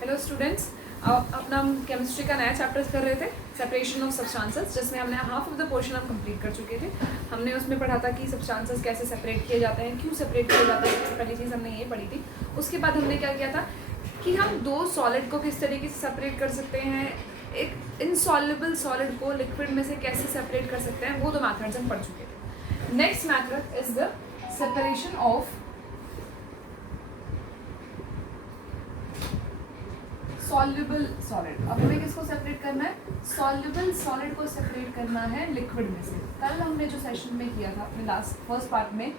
Hello students, अपना हम chemistry का नया चैप्टर कर रहे थे, सेपरेशन ऑफ सब्सटेंसेस, जिसमें हमने हाफ ऑफ द पोर्शन हम कंप्लीट कर चुके थे। हमने उसमें पढ़ा था कि सब्सटेंसेस कैसे सेपरेट किए जाते हैं, क्यों सेपरेट किए जाते हैं। सबसे पहली चीज़ हमने ये पढ़ी थी। उसके बाद हमने क्या किया था कि हम दो सॉलिड को किस तरीके से सेपरेट कर सकते हैं, एक इनसॉल्युबल सॉलिड को लिक्विड में से कैसे सेपरेट कर सकते हैं, वो दो मैथड्स हम पढ़ चुके थे। Next method is the separation of soluble solid. अब हमें किसको सेपरेट करना है? सॉल्युबल सॉलिड को सेपरेट करना है लिक्विड में से। कल हमने जो सेशन में किया था अपने फर्स्ट पार्ट में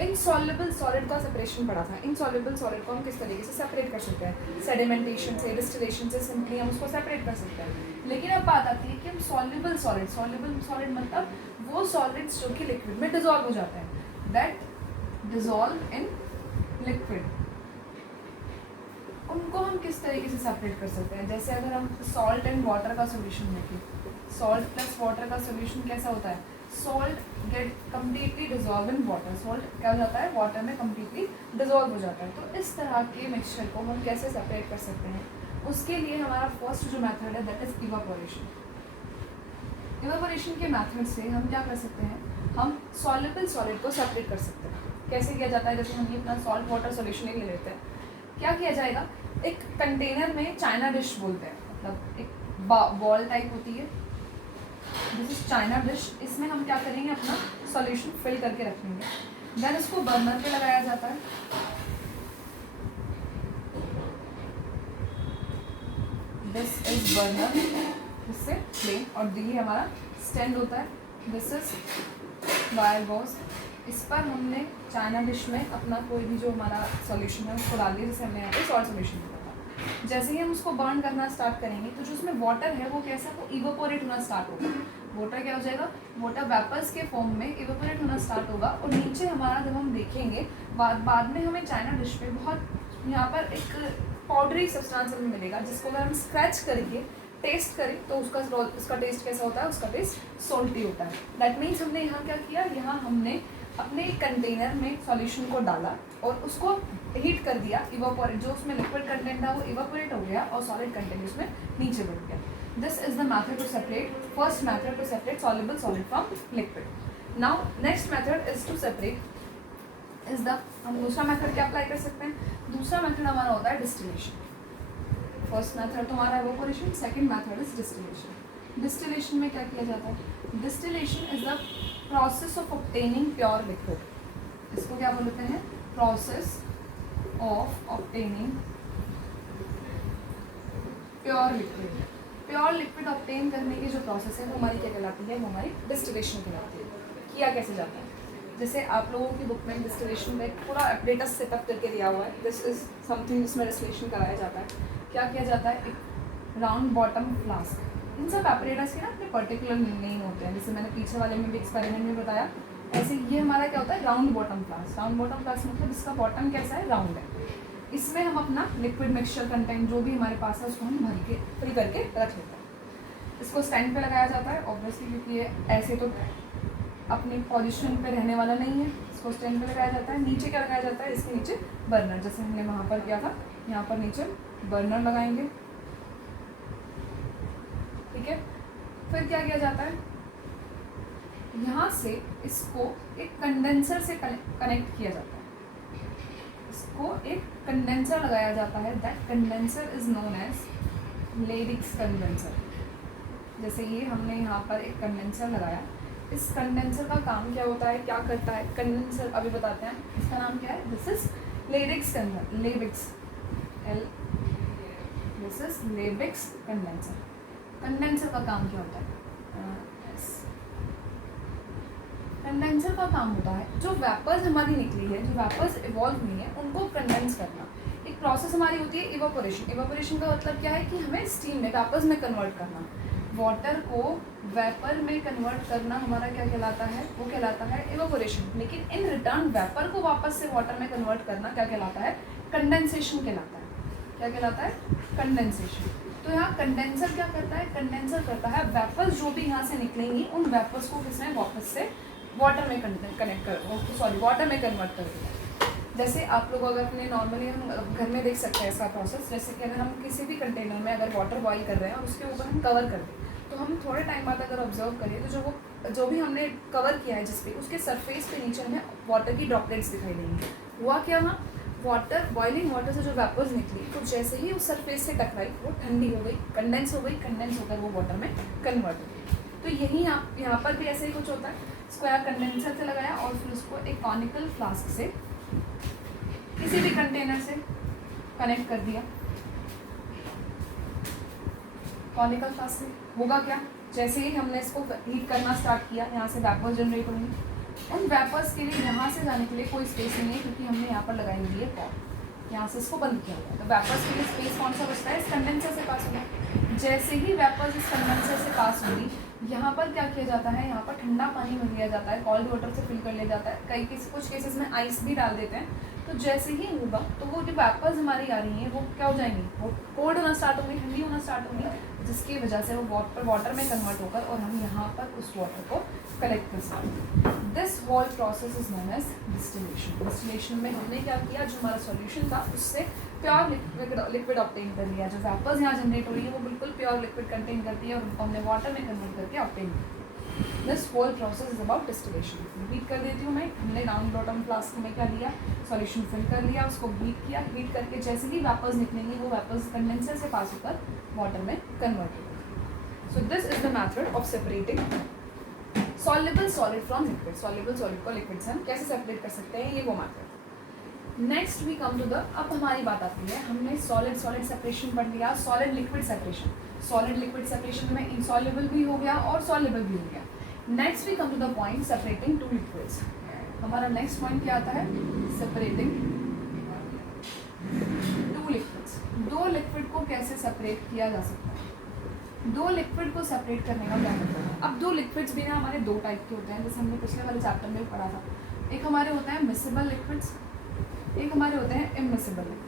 इनसॉल्युबल सॉलिड का सेपरेशन पढ़ा था। इनसॉल्युबल सॉलिड को हम किस तरीके से सेपरेट कर सकते हैं, सेडिमेंटेशन से, डिस्टिलेशन से सिंपली हम उसको सेपरेट कर सकते हैं। लेकिन अब बात आती है कि हम सॉल्युबल सॉलिड मतलब वो सॉलिड्स जो कि लिक्विड में डिजॉल्व हो जाते हैं, दैट डिजॉल्व इन लिक्विड, उनको हम किस तरीके से सेपरेट कर सकते हैं। जैसे अगर हम सॉल्ट एंड वाटर का सोल्यूशन देखें, सॉल्ट प्लस वाटर का सोल्यूशन कैसा होता है? Salt get completely dissolve in water. Salt क्या हो जाता है? वाटर में कम्प्लीटली डिजॉल्व हो जाता है। तो इस तरह के मिक्सचर को हम कैसे सेपरेट कर सकते हैं? उसके लिए हमारा फर्स्ट जो मेथड है दैट इज इवापोरेशन। इवापोरेशन के मेथड से हम क्या कर सकते हैं? हम सॉल्युबल सॉलिड को सेपरेट कर सकते हैं। कैसे किया जाता है? जैसे हम ये अपना सॉल्ट वाटर सोल्यूशन ले लेते हैं, क्या किया जाएगा? एक कंटेनर में चाइना डिश बोलते हैं, मतलब एक बॉल टाइप होती है, दिस इज चाइना डिश। इसमें हम क्या करेंगे? अपना सॉल्यूशन फिल करके रखेंगे। देन इसको बर्नर पे लगाया जाता है। दिस इज बर्नर, इससे फ्लेम, और ये हमारा स्टैंड होता है। This is wire gauze. इस पर हमने चाइना डिश में अपना कोई भी जो हमारा सॉल्यूशन है उसको डाल दिया, जैसे हमने यहाँ पे सॉल्ट सॉल्यूशन दिया था। जैसे ही हम उसको बर्न करना स्टार्ट करेंगे तो जो उसमें वाटर है वो कैसा, वो इवोपोरेट होना स्टार्ट होगा। वाटर क्या हो जाएगा? वाटर वेपर्स के फॉर्म में इवोपोरेट होना स्टार्ट होगा। और नीचे हमारा जब हम देखेंगे बाद में हमें चाइना डिश में बहुत यहाँ पर एक पाउडरी सब्सटेंस हमें मिलेगा, जिसको अगर हम स्क्रैच करके टेस्ट करें तो उसका टेस्ट कैसा होता है? उसका टेस्ट सॉल्टी होता है। दैट मीन्स हमने यहाँ क्या किया? यहाँ हमने अपने कंटेनर में सॉल्यूशन को डाला और उसको हीट कर दिया। इवापोरेट, जो उसमें लिक्विड कंटेंट था वो इवापोरेट हो गया और सॉलिड कंटेंट उसमें नीचे बढ़ गया। This is the method to separate, first method to separate soluble solid from liquid. Now next method is to separate is the, हम दूसरा मेथड क्या अप्लाई कर सकते हैं? दूसरा मेथड हमारा होता है डिस्टिलेशन। फर्स्ट मेथड तो हमारा evaporation, second method is distillation. Distillation में क्या किया जाता है? Distillation is the process of obtaining pure liquid. इसको क्या बोलते हैं? Process of obtaining pure liquid. Pure liquid obtain करने की जो प्रोसेस है वो हमारी क्या कहलाती है? वो हमारी डिस्टिलेशन कहलाती है। किया कैसे जाता है? जैसे आप लोगों की बुक में डिस्टिलेशन में पूरा अपडेटस सेटअप करके दिया हुआ है। दिस इज समथिंग जिसमें डिस्टिलेशन कराया जाता है। क्या किया जाता है? एक राउंड बॉटम फ्लास्क, इन सब एपरेटस के ना अपने पर्टिकुलर नेम होते हैं। जैसे मैंने पीछे वाले में भी एक्सपेरिमेंट में बताया, ऐसे ये हमारा क्या होता है? Round bottom flask. Round bottom flask मतलब इसका बॉटम कैसा है? राउंड है। इसमें हम अपना लिक्विड मिक्सचर कंटेंट जो भी हमारे पास है उसको हम भर के फिल करके रख लेते हैं। इसको स्टैंड पे लगाया जाता है ऑब्वियसली, क्योंकि ये ऐसे तो अपनी पोजीशन पे रहने वाला नहीं है। इसको स्टैंड पे लगाया जाता है। नीचे क्या लगाया जाता है? इसके नीचे बर्नर, जैसे हमने वहाँ पर किया था। यहाँ पर नीचे बर्नर लगाएंगे, ठीक है। फिर क्या किया जाता है? यहाँ से इसको एक कंडेंसर से कनेक्ट किया जाता है। इसको एक कंडेंसर लगाया जाता है। That condenser is known as Liebig's condenser. जैसे ये हमने यहाँ पर एक कंडेंसर लगाया। इस कंडेंसर का काम क्या होता है, क्या करता है? कंडेंसर अभी बताते हैं। इसका नाम क्या है? This is Liebig's condenser, Liebig's, this is Liebig's condenser. Condenser का काम क्या होता है? कंडेंसर का काम होता है जो वेपर्स हमारी निकली है, जो वेपर्स इवॉल्व हुई है, उनको कंडेंस करना। एक प्रोसेस हमारी होती है इवापोरेशन। इवापोरेशन का मतलब क्या है? कि हमें स्टीम में, वेपर्स में कन्वर्ट करना। वाटर को वेपर में कन्वर्ट करना हमारा क्या कहलाता है? वो कहलाता है इवापोरेशन। लेकिन इन रिटर्न वेपर को वापस से वाटर में कन्वर्ट करना क्या कहलाता है? कंडेंसेशन कहलाता है। क्या कहलाता है? कंडेंसेशन। तो यहाँ कंडेंसर क्या करता है? कंडेंसर करता है वेपर्स जो भी यहाँ से निकलेंगी उन वेपर्स को किसने वापस से वाटर में कनेक्ट कर, सॉरी वाटर में कन्वर्ट कर दिया। जैसे आप लोग अगर अपने नॉर्मली हम घर में देख सकते हैं इसका प्रोसेस, जैसे कि अगर हम किसी भी कंटेनर में अगर वाटर बॉईल कर रहे हैं और उसके ऊपर हम कवर कर दें, तो हम थोड़े टाइम बाद अगर ऑब्जर्व करें तो जो भी हमने कवर किया है जिस पे, उसके सरफेस पे नीचे हमें वाटर की ड्रॉपलेट्स दिखाई देंगी। हुआ क्या वहाँ, वाटर बॉइलिंग वाटर से जो वेपर्स निकली, तो जैसे ही उस सरफेस से टकराई वो ठंडी हो गई, कंडेंस हो गई, कंडेंस होकर वो वाटर में कन्वर्ट हो गई। तो यही यहाँ पर भी ऐसे ही कुछ होता है। स्क्वायर कंडेंसर से लगाया और फिर उसको एक कॉनिकल फ्लास्क से किसी भी कंटेनर से कनेक्ट कर दिया। कॉनिकल फ्लास्क से होगा क्या, जैसे ही हमने इसको हीट करना स्टार्ट किया, यहाँ से वेपर्स जनरेट होंगे। उन वेपर्स के लिए यहाँ से जाने के लिए कोई स्पेस नहीं है, क्योंकि हमने यहाँ पर लगाई हुई है पॉट, यहाँ से इसको बंद किया हुआ है। तो वेपर्स के लिए स्पेस कौन सा बचता है, इस कंडेंसर से पास होगा। जैसे ही वेपर्स इस कंडेंसर से पास होगी, यहाँ पर क्या किया जाता है, यहाँ पर ठंडा पानी में लिया जाता है, कोल्ड वाटर से फिल कर लिया जाता है। कुछ केसेस में आइस भी डाल देते हैं। तो जैसे ही होगा तो वो जो वेपर्स हमारी आ रही हैं वो क्या हो जाएंगी, वो कोल्ड होना स्टार्ट होंगी, ठंडी होना स्टार्ट होंगी, जिसकी वजह से वो वाटर में कन्वर्ट होकर और हम यहाँ पर उस वाटर को कलेक्ट कर सकते हैं। This whole process is known as distillation. Distillation में हमने क्या किया, जो हमारा सॉल्यूशन था उससे प्योर लिक्विड ऑब्टेन कर लिया। जो वेपर्स यहाँ जनरेट हो रही है वो बिल्कुल प्योर लिक्विड कंटेन करती है और उनको हमने वाटर में कन्वर्ट करके ऑब्टेन किया। This whole process is about distillation. Heat कर देती हूँ मैं, हमने राउंड बॉटम फ्लास्क में क्या लिया, सॉल्यूशन फिल कर लिया, उसको हीट किया। हीट करके जैसे ही वेपर्स निकलेंगे वो वेपर्स कंडेंसर से पास होकर वाटर में कन्वर्ट होगा। So this is the method of separating soluble solid from liquid. Soluble solid को लिक्विड से हम कैसे सेपरेट कर सकते हैं, ये वो method. Next we come to the, अब हमारी बात आती है, हमने सॉलिड सॉलिड सेपरेशन पढ़ लिया, solid liquid separation. Solid liquid separation में इनसॉल्युबल भी हो गया और सॉल्युबल भी हो गया। Next we come to the point separating two liquids. हमारा नेक्स्ट पॉइंट क्या आता है, सेपरेटिंग टू लिक्विड्स। दो लिक्विड को कैसे सेपरेट किया जा सकता है। दो लिक्विड को सेपरेट करने का क्या मतलब है। अब दो लिक्विड्स भी ना हमारे दो टाइप के होते हैं, जैसे हमने पिछले वाले चैप्टर में पढ़ा था। एक हमारे होते हैं मिसेबल लिक्विड्स, एक हमारे होते हैं immiscible liquids.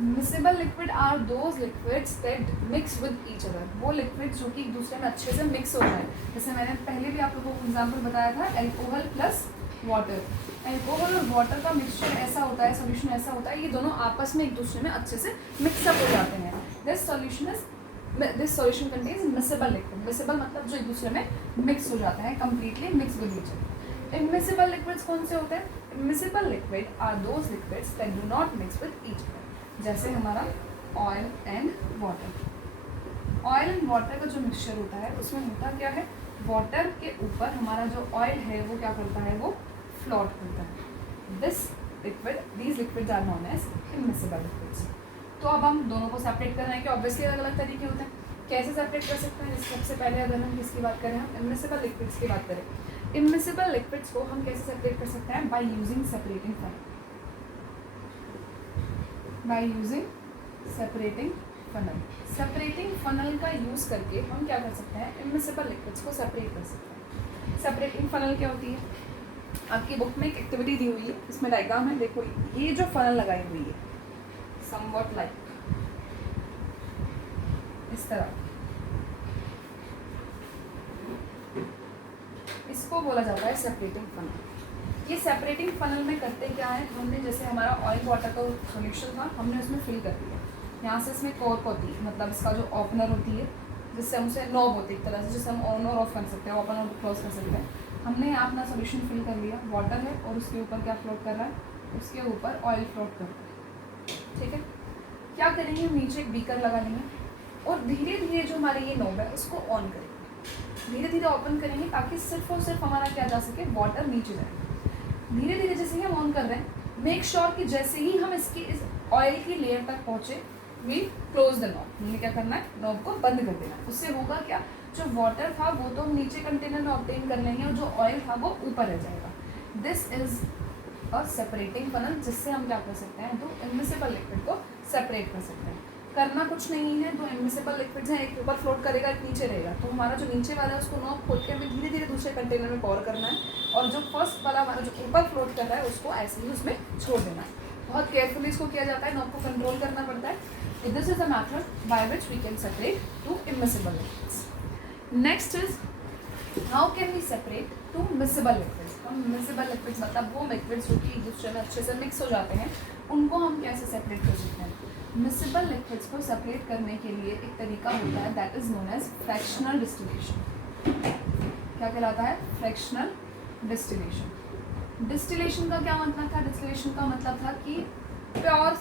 Miscible liquid are those liquids that mix with each other. वो लिक्विड्स जो कि एक दूसरे में अच्छे से मिक्स हो जाए। जैसे मैंने पहले भी आप लोगों को एग्जांपल बताया था, अल्कोहल प्लस वाटर। अल्कोहल और वाटर का मिक्सचर ऐसा होता है, सोल्यूशन ऐसा होता है, ये दोनों आपस में एक दूसरे में अच्छे से मिक्सअप हो जाते हैं। This solution contains miscible liquid. Miscible मतलब जो एक दूसरे में मिक्स हो जाता है, completely mix with each other. Immiscible liquids कौन से होते हैं, immiscible liquid are those liquids that do not mix with each other. जैसे हमारा oil and water. Oil and water का जो मिक्सचर होता है उसमें होता क्या है, वाटर के ऊपर हमारा जो ऑयल है वो क्या करता है, वो फ्लोट करता है। These liquids are known as immiscible liquids. तो अब हम दोनों को सेपरेट करना है कि ऑब्वियसली अलग अलग तरीके होते हैं। कैसे सेपरेट कर सकते हैं, सबसे पहले अगर हम किसकी बात करें, हम इमिसेबल लिक्विड्स की बात करें। इमिसेबल लिक्विड्स को हम कैसे सेपरेट कर सकते हैं, by using separating funnel. By using separating funnel. Separating funnel का यूज़ करके हम क्या कर सकते हैं, इमिसेबल लिक्विड्स को सेपरेट कर सकते हैं। सेपरेटिंग फनल क्या होती है, आपकी बुक में एक एक्टिविटी दी हुई है, इसमें डायग्राम है, देखो ये जो फनल लगाई हुई है समवट लाइक इस तरह, इसको बोला जाता है सेपरेटिंग फनल। ये सेपरेटिंग फनल में करते क्या है, हमने जैसे हमारा ऑयल वाटर का सॉल्यूशन था, हमने उसमें फिल कर दिया। यहाँ से इसमें कॉर्क होती है, मतलब इसका जो ओपनर होती है, जिससे हमसे नॉब होती है एक तरह से, जिससे हम ऑन और ऑफ कर सकते हैं, ओपन और क्लोज कर सकते हैं। हमने यहाँ अपना सॉल्यूशन फिल कर लिया, वाटर है और उसके ऊपर क्या फ्लोट कर रहा है, उसके ऊपर ऑयल फ्लोट कर रहा है। ठीक है, क्या करेंगे, नीचे एक बीकर लगा लेंगे और धीरे धीरे जो हमारे ये नॉब है उसको ऑन करेंगे, धीरे धीरे ओपन करेंगे ताकि सिर्फ और सिर्फ हमारा क्या जा सके, वाटर नीचे जाए। धीरे धीरे जैसे ही हम ऑन कर रहे हैं, मेक श्योर कि जैसे ही हम इसकी इस ऑयल की लेयर तक पहुँचे, वी क्लोज द नॉब। हमने क्या करना है, नॉब को बंद कर देना है। उससे होगा क्या, जो वाटर था वो तो हम नीचे कंटेनर में ऑब्टेन कर लेंगे और जो ऑयल था वो ऊपर रह जाएगा। This is a separating funnel, जिससे हम क्या कर सकते हैं, दो इमिसेबल लिक्विड को सेपरेट कर सकते हैं। करना कुछ नहीं है, दो इमिसेबल लिक्विड्स हैं, एक ऊपर फ्लोट करेगा, एक नीचे रहेगा। तो हमारा जो नीचे वाला है उसको नॉब खोल के हमें धीरे धीरे दूसरे कंटेनर में पॉर करना है और जो फर्स्ट वाला हमारा जो ऊपर फ्लोट कर रहा है उसको ऐसे ही उसमें छोड़ देना है। बहुत केयरफुली इसको किया जाता है, नॉब को कंट्रोल करना पड़ता है। This is the method by which we can separate two immiscible liquids. Next is how can we separate two miscible liquids. हम मिक्सिबल लिक्विड्स मतलब वो लिक्विड्स जो कि एक दूसरे में अच्छे से मिक्स हो जाते हैं, उनको हम कैसे सेपरेट कर सकते हैं? मिक्सिबल लिक्विड्स को सेपरेट करने के लिए एक तरीका होता है, that is known as fractional distillation. क्या कहलाता है? Fractional distillation. डिस्टिलेशन का क्या मतलब था? डिस्टिलेशन का मतलब था कि प्योर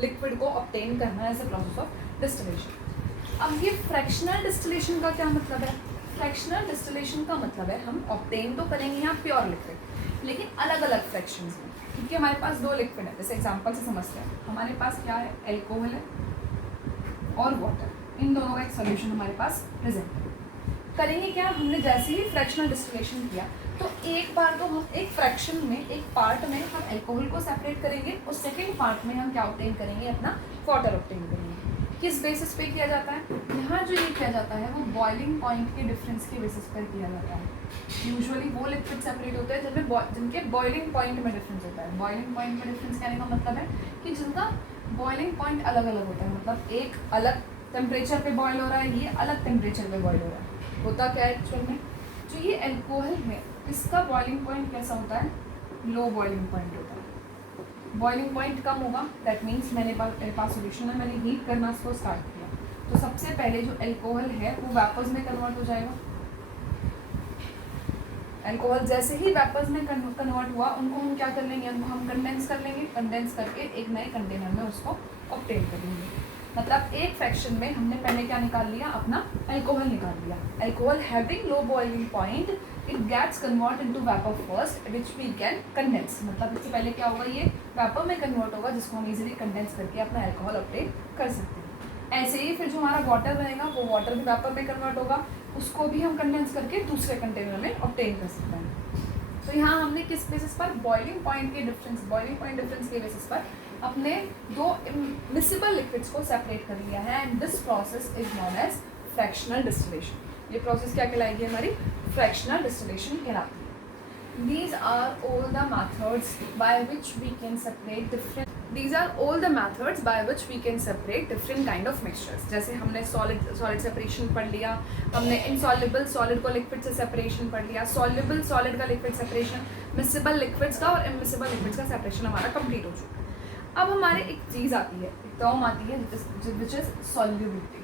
लिक्विड को ऑब्टेन करना as a process of distillation. अब ये फ्रैक्शनल डिस्टिलेशन का क्या मतलब है? फ्रैक्शनल डिस्टिलेशन का मतलब है हम ऑब्टेन तो करेंगे यहाँ प्योर लिक्विड, लेकिन अलग अलग फ्रैक्शंस में, क्योंकि हमारे पास दो लिक्विड है। जैसे एग्जांपल से समझते हैं, हमारे पास क्या है? एल्कोहल है और वाटर, इन दोनों का एक सॉल्यूशन हमारे पास प्रेजेंट है। करेंगे क्या? हमने जैसे ही फ्रैक्शनल डिस्टिलेशन किया तो एक बार तो हम एक फ्रैक्शन में, एक पार्ट में हम एल्कोहल को सेपरेट करेंगे और सेकेंड पार्ट में हम क्या ऑब्टेन करेंगे? अपना वाटर ऑब्टेन करेंगे। किस बेसिस पे किया जाता है? यहाँ जो ये किया जाता है वो बॉइलिंग पॉइंट के डिफरेंस के बेसिस पर किया जाता है। यूजुअली वो लिक्विड सेपरेट होते हैं जिनके बॉइलिंग पॉइंट में डिफरेंस होता है। बॉइलिंग पॉइंट में डिफरेंस कहने का मतलब है कि जिनका बॉइलिंग पॉइंट अलग अलग होता है, मतलब एक अलग टेम्परेचर पे बॉयल हो रहा है, ये अलग टेम्परेचर पे बॉयल हो रहा है। होता क्या है एक्चुअल में? जो ये एल्कोहल है इसका बॉइलिंग पॉइंट कैसा होता है? लो बॉइलिंग पॉइंट होता है। बॉइलिंग पॉइंट कम होगा, दैट मीन्स मेरे पास सोल्यूशन है, मैंने हीट करना इसको स्टार्ट किया, तो सबसे पहले जो एल्कोहल है वो वेपर्स में कन्वर्ट हो जाएगा। एल्कोहल जैसे ही वेपर्स में कन्वर्ट हुआ, उनको हम क्या कर लेंगे? उनको हम कंडेंस कर लेंगे। कंडेंस करके एक नए कंटेनर में उसको ऑब्टेन कर लेंगे। मतलब एक फ्रैक्शन में हमने पहले क्या निकाल लिया? अपना एल्कोहल निकाल लिया। Alcohol having low boiling point, it gets convert into vapour first which we can condense. मतलब इससे पहले क्या होगा? ये वेपर में कन्वर्ट होगा जिसको हम इजीली कंडेंस करके अपना एल्कोहल ऑब्टेन कर सकते हैं। ऐसे ही फिर जो हमारा वाटर रहेगा वो वाटर भी वेपर में कन्वर्ट होगा, उसको भी हम कंडेंस करके दूसरे कंटेनर में ऑब्टेन कर सकते हैं। तो यहाँ हमने किस बेसिस पर? बॉइलिंग पॉइंट के डिफरेंस, बॉइलिंग पॉइंट डिफरेंस के बेसिस पर अपने दो मिक्सिबल लिक्विड्स को सेपरेट कर लिया है, and this process is known as fractional distillation. ये प्रोसेस क्या कहलाएगी? हमारी फ्रैक्शनल डिस्टिलेशन कहलाती है। These are all the methods by which we can separate different kind of mixtures। जैसे हमने सॉलिड सेपरेशन पढ़ लिया, हमने इनसॉल्युबल सॉलिड को लिक्विड से सेपरेशन पढ़ लिया, सॉल्युबल सॉलिड का लिक्विड सेपरेशन, मिक्सिबल लिक्विड्स का और इमिसिबल लिक्विड्स का सेपरेशन हमारा कंप्लीट हो चुका है। अब हमारे एक चीज़ आती है, एक टर्म आती है विच इज सॉल्युबिलिटी।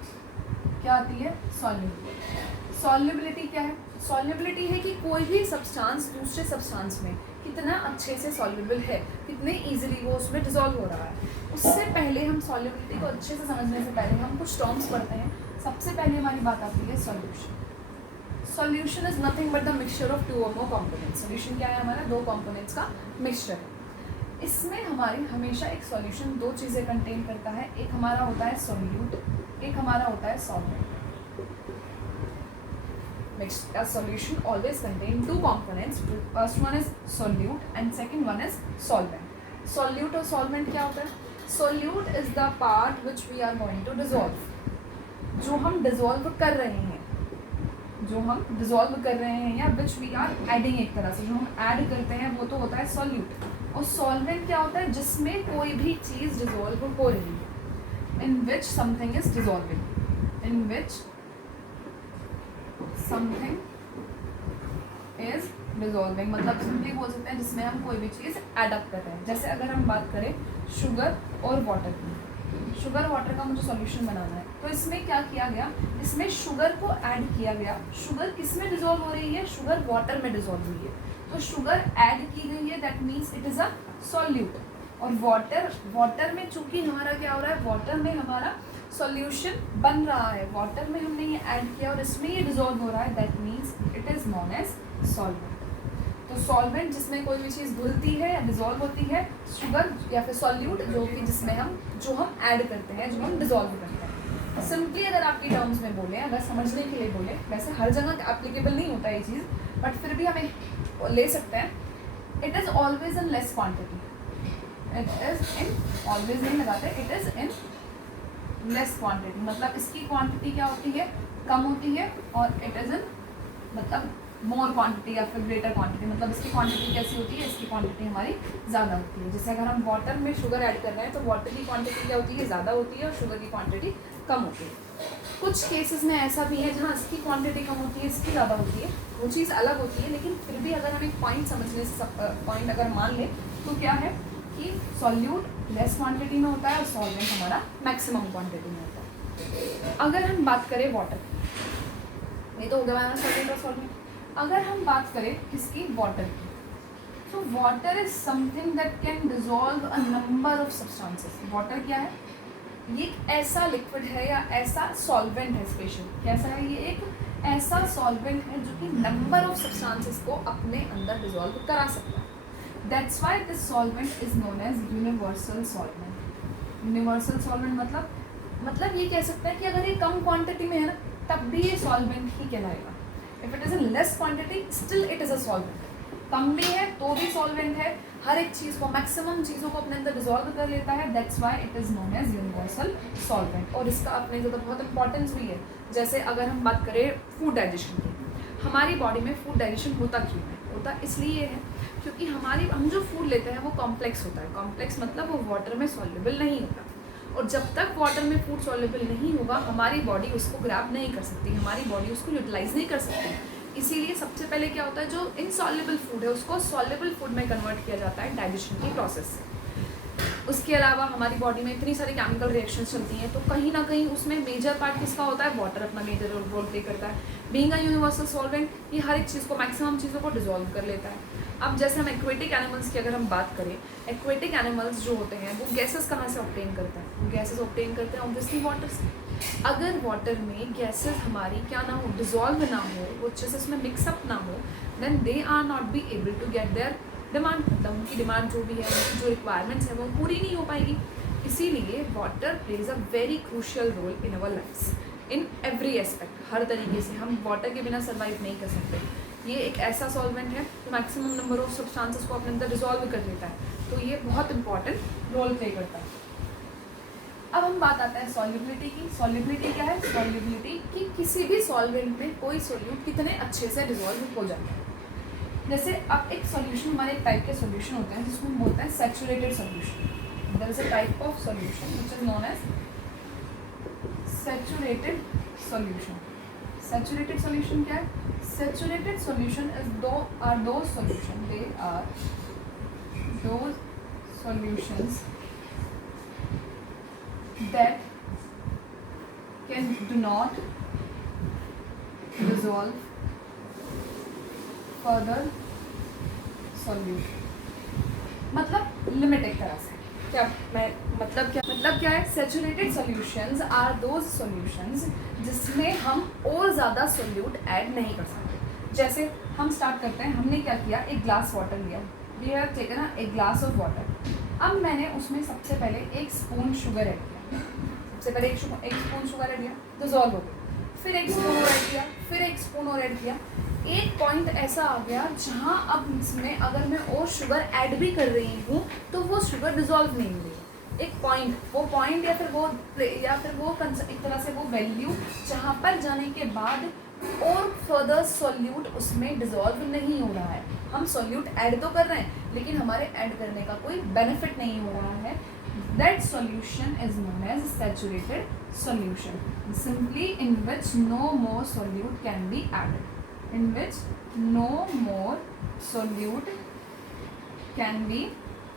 क्या आती है? सॉल्युबिलिटी। सॉल्युबिलिटी क्या है? सॉल्युबिलिटी है कि कोई भी सब्सटेंस दूसरे सब्सटेंस में कितना अच्छे से सॉल्युबल है, कितने इजीली वो उसमें डिसॉल्व हो रहा है। उससे पहले हम सॉल्युबिलिटी को अच्छे से समझने से पहले हम कुछ टर्म्स पढ़ते हैं। सबसे पहले हमारी बात आती है solution. Solution is nothing but the mixture of two or more components. Solution क्या है? हमारा दो कंपोनेंट्स का मिक्सचर है। इसमें हमारी हमेशा एक सॉल्यूशन दो चीज़ें कंटेन करता है, एक हमारा होता है सॉल्यूट, एक हमारा होता है solvent. A solution always contain two components. First one is solute and second one is solvent. Solute और solvent क्या होता है? Solute is the part which we are going to dissolve. जो हम dissolve कर रहे हैं, या which we are adding, एक तरह से जो हम add करते हैं वो तो होता है solute। और solvent क्या होता है? जिसमें कोई भी चीज़ dissolve हो रही है, in which something is dissolving, in which something is dissolving. मतलब सिंपली बोल सकते हैं जिसमें हम कोई भी चीज़ ऐड अप कर रहे हैं। जैसे अगर हम बात करें शुगर और वाटर की, शुगर वाटर का मुझे सॉल्यूशन बनाना है, तो इसमें क्या किया गया? इसमें शुगर को ऐड किया गया। शुगर किस में डिजॉल्व हो रही है? शुगर वाटर में डिजॉल्व हुई है, तो शुगर ऐड की गई है, that means it is a solute. और वाटर में चूंकि हमारा क्या हो रहा है? वाटर में हमारा सॉल्यूशन बन रहा है, वाटर में हमने ये ऐड किया और इसमें ये डिजॉल्व हो रहा है, that means it is known as solvent. तो सॉल्वेंट जिसमें कोई भी चीज़ घुलती है या डिजॉल्व होती है, शुगर या फिर सॉल्यूट जो कि जिसमें जो हम ऐड करते हैं, जो हम डिजॉल्व करते हैं। सिंपली अगर आपकी टर्म्स में बोलें, अगर समझने के लिए बोलें, वैसे हर जगह एप्लीकेबल नहीं होता ये चीज़, बट फिर भी हमें ले सकते हैं। It is always in less quantity, it is in always नहीं लगाते, it is in less quantity. मतलब इसकी क्वांटिटी क्या होती है? कम होती है, और इट इज़ इन मतलब मोर क्वांटिटी या फिर ग्रेटर क्वांटिटी। मतलब इसकी क्वांटिटी कैसी होती है? इसकी क्वांटिटी हमारी ज़्यादा होती है। जैसे अगर हम वाटर में शुगर ऐड कर रहे हैं तो वाटर की क्वांटिटी क्या होती है? ज़्यादा होती है, और शुगर की क्वांटिटी कम होती है। कुछ केसेस में ऐसा भी है जहाँ इसकी क्वांटिटी कम होती है, इसकी ज़्यादा होती है, वो चीज़ अलग होती है, लेकिन फिर भी अगर हम एक पॉइंट समझने से पॉइंट अगर मान लें तो क्या है कि सॉल्यूट लेस क्वांटिटी में होता है और सॉल्वेंट हमारा मैक्सिमम क्वांटिटी में होता है। अगर हम बात करें वाटर, ये तो हो गया हमारा सॉल्वेंट और सॉल्वेंट। अगर हम बात करें किसकी, वाटर की, तो water is something that can dissolve a number of substances. Water क्या है, ये एक ऐसा लिक्विड है या ऐसा सॉल्वेंट है, स्पेशल कैसा है, ये एक ऐसा सॉल्वेंट है जो कि नंबर ऑफ सब्सटेंसेस को अपने अंदर डिजॉल्व करा सकता है। That's why this solvent is known as universal solvent. Universal solvent मतलब ये कह सकते हैं कि अगर ये कम क्वांटिटी में है ना, तब भी ये सॉल्वेंट ही कहलाएगा। If it is in less quantity still it is a solvent. कम भी है तो भी सॉल्वेंट है, हर एक चीज़ को, मैक्सिमम चीज़ों को अपने अंदर डिजॉल्व कर लेता है। That's why it is known as universal solvent. और इसका अपने ज़्यादा बहुत इंपॉर्टेंस भी है। जैसे अगर हम बात करें फूड डाइजेशन की, हमारी बॉडी में फूड डाइजेशन होता क्यों है, होता इसलिए है क्योंकि हम जो फूड लेते हैं वो कॉम्प्लेक्स होता है। कॉम्प्लेक्स मतलब वो वाटर में सॉल्युबल नहीं होता, और जब तक वाटर में फूड सॉल्युबल नहीं होगा हमारी बॉडी उसको ग्रैब नहीं कर सकती, हमारी बॉडी उसको यूटिलाइज नहीं कर सकती। इसीलिए सबसे पहले क्या होता है, जो इनसॉल्युबल फूड है उसको सॉल्युबल फूड में कन्वर्ट किया जाता है डाइजेशन की प्रोसेस से। उसके अलावा हमारी बॉडी में इतनी सारी केमिकल रिएक्शंस चलती हैं, तो कहीं ना कहीं उसमें मेजर पार्ट किसका होता है, वाटर अपना मेजर रोल प्ले करता है। बीइंग अ यूनिवर्सल सॉल्वेंट, ये हर एक चीज़ को, मैक्सिमम चीज़ों को डिजॉल्व कर लेता है। अब जैसे हम एक्वेटिक एनिमल्स की अगर हम बात करें, एक्वेटिक एनिमल्स जो होते हैं वो गैसेस कहाँ से ऑब्टेन करते हैं, वो गैसेस ऑब्टेन करते हैं ऑब्वियसली वाटर से। अगर वाटर में गैसेस हमारी क्या ना हो, डिजॉल्व ना हो, वो अच्छे से उसमें मिक्सअप ना हो, then they are not be able to get their demand. मतलब उनकी डिमांड जो भी है, उनकी जो रिक्वायरमेंट्स है वो पूरी नहीं हो पाएगी। इसीलिए water plays a very crucial role in our lifes in every aspect. हर तरीके से हम वाटर के बिना सर्वाइव नहीं कर सकते। ये एक ऐसा सॉल्वेंट है जो मैक्सिमम नंबर ऑफ सब्सटेंसेस को अपने अंदर डिजॉल्व कर देता है, तो ये बहुत इंपॉर्टेंट रोल प्ले करता है। अब हम बात आता है सॉल्युबिलिटी की। सॉल्युबिलिटी क्या है, सॉल्युबिलिटी कि किसी भी सॉल्वेंट में कोई सोल्यूट कितने अच्छे से डिजॉल्व हो जाता है। जैसे अब एक सॉल्यूशन, हमारे एक टाइप के सॉल्यूशन होते हैं जिसको हम बोलते हैं saturated solution. There is a type of solution which is known as saturated solution. Saturated solution क्या है, saturated solution is those solution, they are those solutions that do not dissolve further solute। मतलब limit एक तरह से क्या मतलब क्या है, saturated solutions are those solutions जिसमें हम और ज़्यादा सोल्यूट ऐड नहीं कर सकते। जैसे हम स्टार्ट करते हैं, हमने क्या किया, एक ग्लास वाटर लिया, we have taken a glass of water. अब मैंने उसमें सबसे पहले 1 स्पून शुगर ऐड किया, सबसे पहले एक स्पून शुगर ऐड किया, डिजॉल्व हो गया, फिर 1 स्पून और ऐड किया, फिर 1 स्पून और ऐड किया। एक पॉइंट ऐसा आ गया जहाँ अब इसमें अगर मैं और शुगर ऐड भी कर रही हूँ तो वो शुगर डिजॉल्व नहीं हो रही। एक पॉइंट, वो पॉइंट या फिर वो एक तरह से वो वैल्यू जहाँ पर जाने के बाद और फर्दर सॉल्यूट उसमें डिजॉल्व नहीं हो रहा है। हम सॉल्यूट ऐड तो कर रहे हैं लेकिन हमारे ऐड करने का कोई बेनिफिट नहीं हो रहा है। That solution is known as saturated solution, simply in which no more solute can be added. In which no more solute can be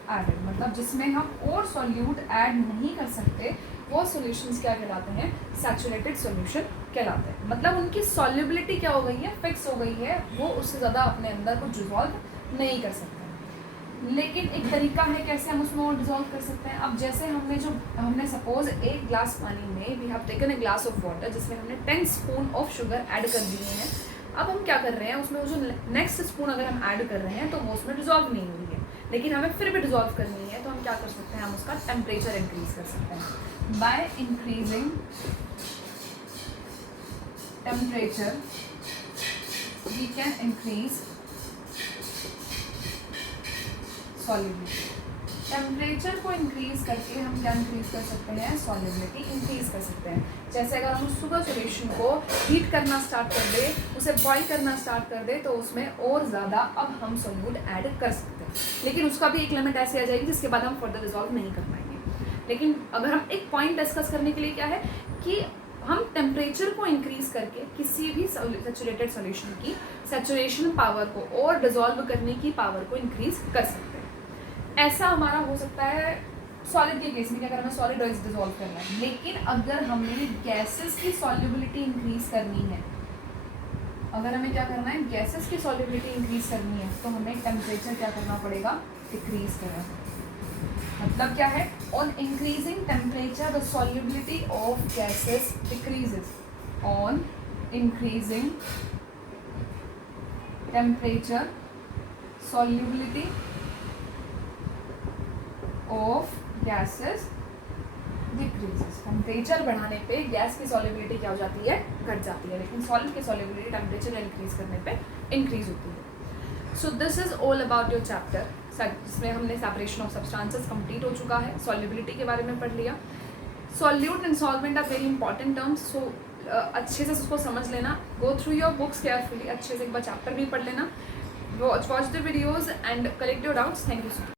added, मतलब जिसमें हम और solute add नहीं कर सकते, वो solutions क्या कहलाते हैं, saturated solution कहलाते हैं। मतलब उनकी solubility क्या हो गई है, fix हो गई है, वो उससे ज़्यादा अपने अंदर कुछ dissolve नहीं कर सकते। लेकिन एक तरीका है कैसे हम उसमें और डिजॉल्व कर सकते हैं। अब जैसे हमने सपोज 1 ग्लास पानी में we have taken a glass of water जिसमें हमने 10 स्पून ऑफ शुगर ऐड कर दिए हैं। अब हम क्या कर रहे हैं, उसमें जो नेक्स्ट स्पून अगर हम ऐड कर रहे हैं तो वो उसमें डिजॉल्व नहीं हो रही है, लेकिन हमें फिर भी डिजॉल्व करनी है, तो हम क्या कर सकते हैं, हम उसका टेम्परेचर इंक्रीज कर सकते हैं। By increasing temperature we can increase solubility. Temperature को इंक्रीज करके हम क्या इंक्रीज कर सकते हैं, सॉल्युबिलिटी इंक्रीज कर सकते हैं। जैसे अगर हम शुगर सॉल्यूशन को हीट करना स्टार्ट कर दे, उसे बॉईल करना स्टार्ट कर दे, तो उसमें और ज़्यादा अब हम सॉल्यूट ऐड कर सकते हैं, लेकिन उसका भी एक लिमिट ऐसी आ जाएगी जिसके बाद हम फर्दर डिजॉल्व नहीं कर पाएंगे। लेकिन अगर हम एक पॉइंट डिस्कस करने के लिए क्या है कि हम टेम्परेचर को इंक्रीज करके किसी भी सैचुरेटेड सॉल्यूशन की सैचुरेशन पावर को और डिजॉल्व करने की पावर को इंक्रीज कर सकते हैं। ऐसा हमारा हो सकता है सॉलिड के केस में, क्या करना है, सॉलिड डिजॉल्व करना है। लेकिन अगर हमें गैसेस की सॉल्युबिलिटी इंक्रीज करनी है, अगर हमें क्या करना है, गैसेस की सॉल्युबिलिटी इंक्रीज करनी है, तो हमें टेम्परेचर क्या करना पड़ेगा, डिक्रीज करना पड़ेगा। मतलब क्या है, on increasing temperature the solubility of gases decreases. On increasing temperature solubility of gases decreases. Temperature बढ़ाने पे गैस की सॉल्युबिलिटी क्या हो जाती है, घट जाती है, लेकिन सॉलिड की सॉल्युबिलिटी टेम्परेचर इंक्रीज करने पे इंक्रीज होती है। सो this is all about your chapter, जिसमें हमने सेपरेशन ऑफ सब्सटेंसेस कंप्लीट हो चुका है, सॉल्युबिलिटी के बारे में पढ़ लिया। Solute and solvent are very important terms, so अच्छे से उसको समझ लेना, go through your books carefully, अच्छे से एक बार चैप्टर भी पढ़ लेना, watch the videos and collect your doubts. Thank you so much.